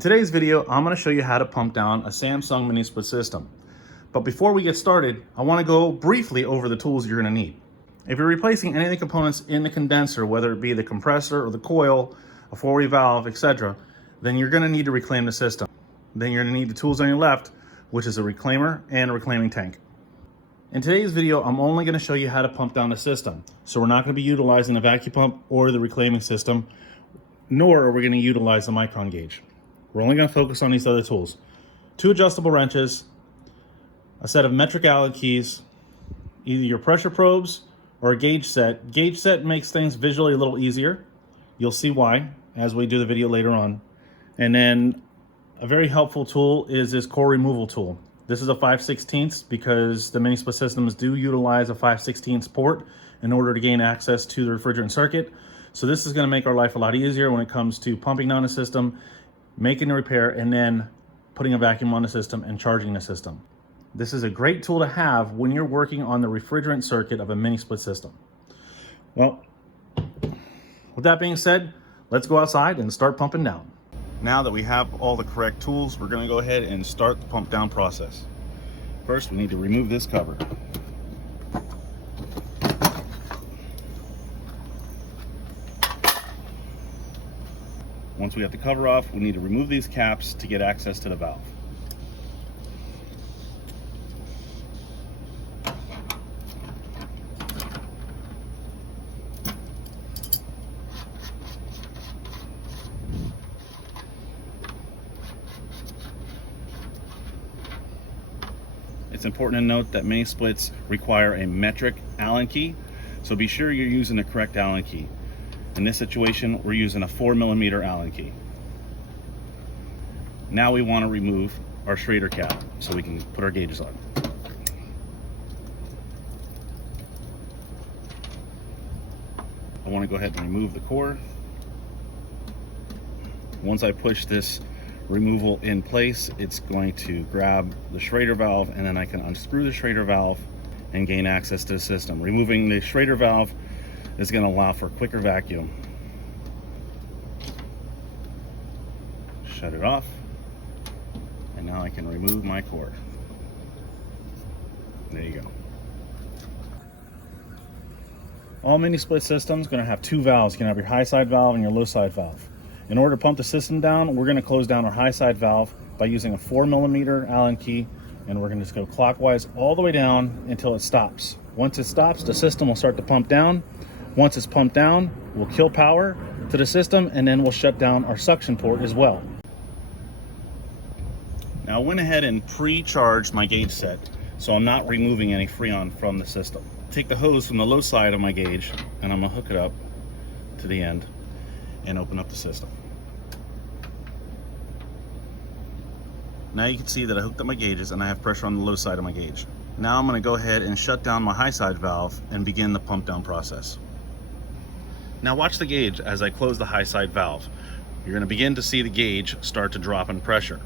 In today's video, I'm going to show you how to pump down a Samsung mini split system. But before we get started, I want to go briefly over the tools you're going to need. If you're replacing any of the components in the condenser, whether it be the compressor or the coil, a four-way valve, etc., then you're going to need to reclaim the system. Then you're going to need the tools on your left, which is a reclaimer and a reclaiming tank. In today's video, I'm only going to show you how to pump down the system. So we're not going to be utilizing the vacuum pump or the reclaiming system, nor are we going to utilize the micron gauge. We're only going to focus on these other tools. 2 adjustable wrenches, a set of metric Allen keys, either your pressure probes or a gauge set. Gauge set makes things visually a little easier. You'll see why as we do the video later on. And then a very helpful tool is this core removal tool. This is a 5/16 because the mini split systems do utilize a 5/16 port in order to gain access to the refrigerant circuit. So this is going to make our life a lot easier when it comes to pumping down a system, making a repair, and then putting a vacuum on the system and charging the system. This is a great tool to have when you're working on the refrigerant circuit of a mini split system. Well, with that being said, let's go outside and start pumping down. Now that we have all the correct tools, we're going to go ahead and start the pump down process. First, we need to remove this cover. Once we have the cover off, we need to remove these caps to get access to the valve. It's important to note that mini splits require a metric Allen key, so be sure you're using the correct Allen key. In this situation, we're using a 4mm Allen key. Now we want to remove our Schrader cap so we can put our gauges on. I want to go ahead and remove the core. Once I push this removal in place, it's going to grab the Schrader valve, and then I can unscrew the Schrader valve and gain access to the system. Removing the Schrader valve is going to allow for quicker vacuum. Shut it off, and now I can remove my cord. There you go. All mini split systems are going to have 2 valves. You can have your high side valve and your low side valve. In order to pump the system down, we're going to close down our high side valve by using a 4mm Allen key, and we're going to just go clockwise all the way down until it stops. Once it stops, the system will start to pump down. Once it's pumped down, we'll kill power to the system, and then we'll shut down our suction port as well. Now I went ahead and pre-charged my gauge set, so I'm not removing any Freon from the system. Take the hose from the low side of my gauge, and I'm going to hook it up to the end and open up the system. Now you can see that I hooked up my gauges and I have pressure on the low side of my gauge. Now I'm going to go ahead and shut down my high side valve and begin the pump down process. Now watch the gauge as I close the high side valve. You're going to begin to see the gauge start to drop in pressure.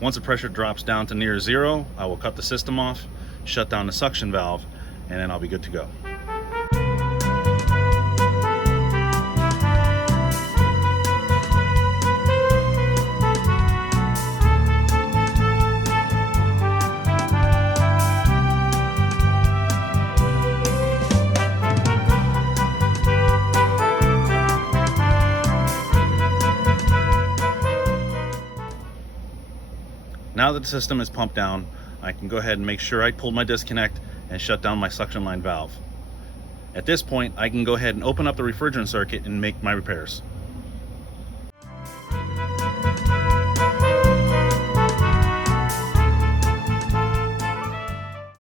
Once the pressure drops down to near 0, I will cut the system off, shut down the suction valve, and then I'll be good to go. Now that the system is pumped down, I can go ahead and make sure I pulled my disconnect and shut down my suction line valve. At this point, I can go ahead and open up the refrigerant circuit and make my repairs.